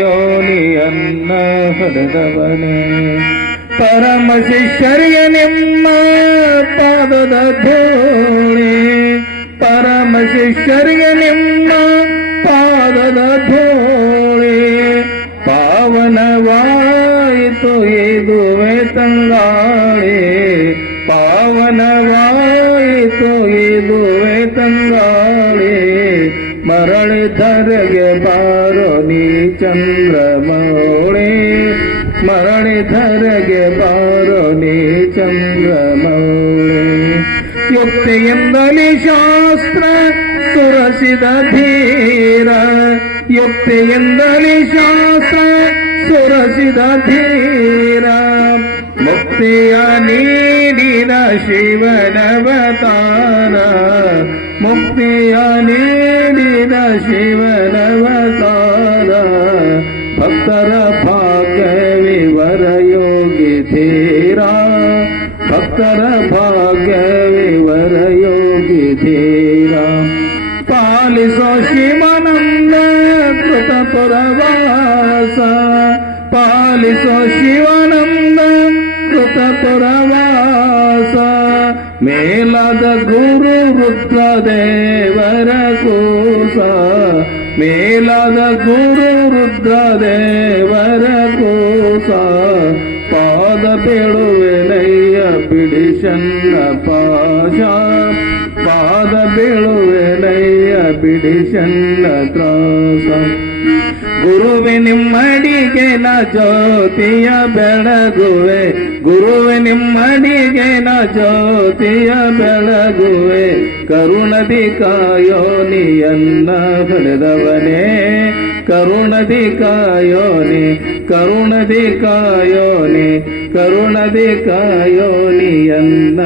ಯೋನಿಯನ್ನ ಹಡೆದವನೇ ಪರಮ ಶಿಷ್ಯರಿಗೆ ನಿಮ್ಮ ಪಾದದ ಧೂಳಿ ಪರಮ ಶಿಷ್ಯರಿಗೆ ನಿಮ್ಮ ಪಾದದ ಧೂಳಿ ಪಾವನವಾಯಿತು ಇದುವೆ ತಂಗಾಳಿ ಪಾವನವಾಯಿತು ಇದುವೆ ತಂಗಾಳಿ ಮರಳಿ ಧರೆಗೆ ಬಾರೋ ನೀ ಚಂದ್ರಮೌಳಿ ಮರಳಿ ಧರೆಗೆ ಬಾರೋ ನೀ ಚಂದ್ರಮೌಳಿ ಯುಕ್ತಿಯಿಂದಲೇ ಶಾಸ್ತ್ರ ಸುರಸಿದ ಧೀರ ಯುಕ್ತಿಯಿಂದಲೇ ಶಾಸ್ತ್ರ ಸುರಸಿದ ಧೀರ ಮುಕ್ತಿಯ ನೀಡಿದ ಶಿವನವತಾರ ಮುಕ್ತಿಯ ನೀಡಿದ ಶಿವನವತಾರ ಭಕ್ತರ ಭಾಗ್ಯ ವಿವರ ಯೋಗಿ ಧೀರ. ಭಕ್ತರ ಭಾಗ್ಯ ವಿವರ ಯೋಗಿ ಧೀರ. ಪಾಲಿಸೋ ಶಿವನಂದ ಕೃತ ಪುರವಾಸ ಪಾಲಿಸೋ ಶಿವನಂದ ಕೃತ ಪುರವಾಸ ಮೇಲದ ಗುರು ರುದ್ರದೇವರ ಕೋಸ ಮೇಲಾದ ಗುರು ರುದ್ರದೇವರ ಕೋಸ ಪಾದ ಬೀಳುವೆನಯ್ಯ ಬಿಡಿಸನ್ನ ಪಾಶ ಪಾದ ಬೀಳುವೆನಯ್ಯ ಬಿಡಿಸನ್ನ ತ್ರಾಸ ಗುರುವೆ ನಿಮ್ಮಡಿಗೆ ನ ಜ್ಯೋತಿಯ ಬೆಳಗುವೆ. ಗುರುವೆ ನಿಮ್ಮಡಿಗೆ ನ ಜ್ಯೋತಿಯ ಬೆಳಗುವೆ. ಕರುಣದಿ ಕಾಯೋ ನೀಯನ್ನ ಹೊಡೆದವನೇ. ಕರುಣದಿ ಕಾಯೋನಿ ಕರುಣದಿ ಕಾಯೋನಿ, ಕರುಣದಿ ಕಾಯೋನಿಯನ್ನ